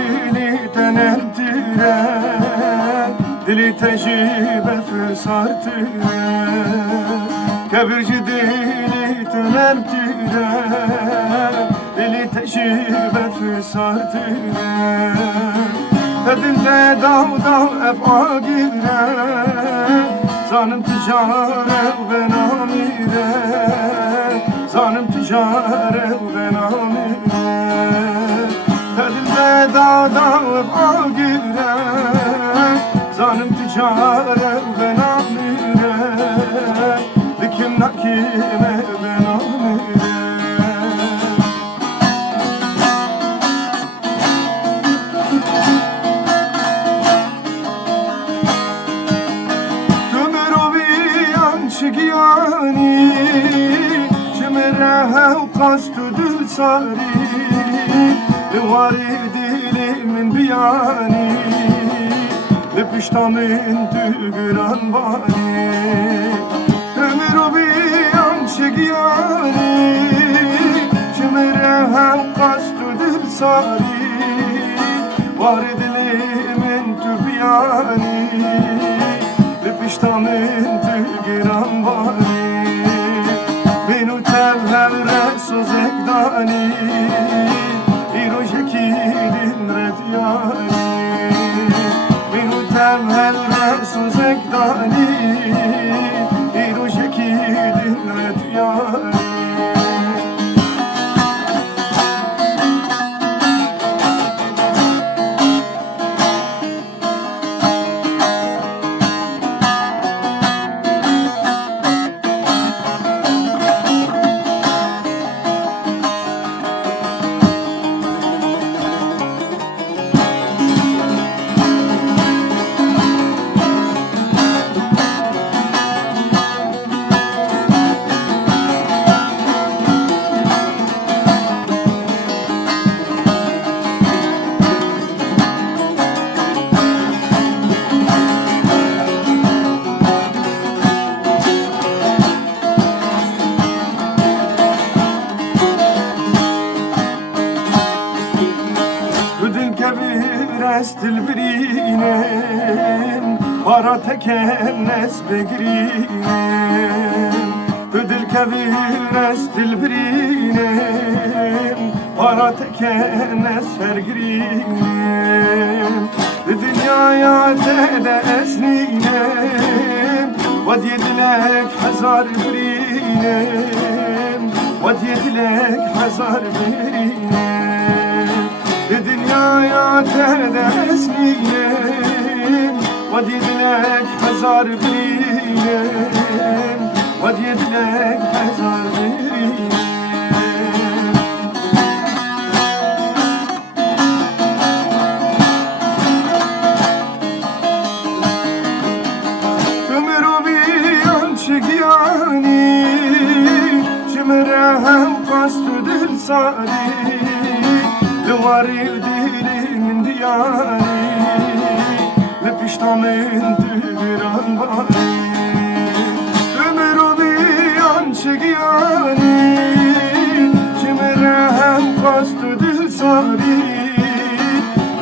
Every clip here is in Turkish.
dili tenentire dili tecrübe fırsatire kebirci dili tenentire dili tecrübe fırsatire Tedilde dağ efa gire zanım ticare ve namire zanım ticare ve namire Tedilde dağ efa gire zanım ticare ve namire dikim nakime ve namire Şigiyani Cemrehe kastu dil sari Vari dilimin biyani Lepiştamın tügüran bani Ömür biyan şigiyani Cemrehe kastu dil sari Vari dilimin tübiyani Lepiştamın tügüran bani Benu tevhel resu zekdani İro jekidin redyani Benu tevhel resu zekdani İro jekidin redyani Estil birinem Para tekennes begrinem Ödül kevir estil birinem Para tekennes fergrinem Dünyaya dede esninem Vad yedilek hazar birinem Vad yedilek hazar birinem Dünyaya terdesniyim Vad yedilek hazar birinem Vad yedilek hazar birinem Ömür biyan şegiyani Cemrehem kastu dil sari Vari dilimin diyani Lepiştamın tügüran bani Ömür biyan şegiyani Cemrehem kastu dil sari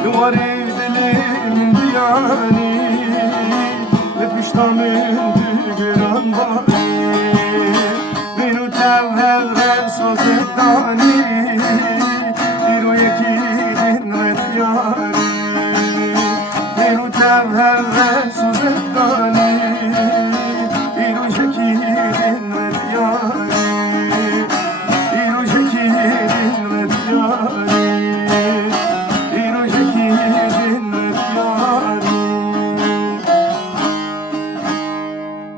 Vari dilimin diyani Lepiştamın tügüran bani Benu tevhel resu zekdani Benu tevhel resu zekdani İru jekidin redyani İru jekidin redyani İru jekidin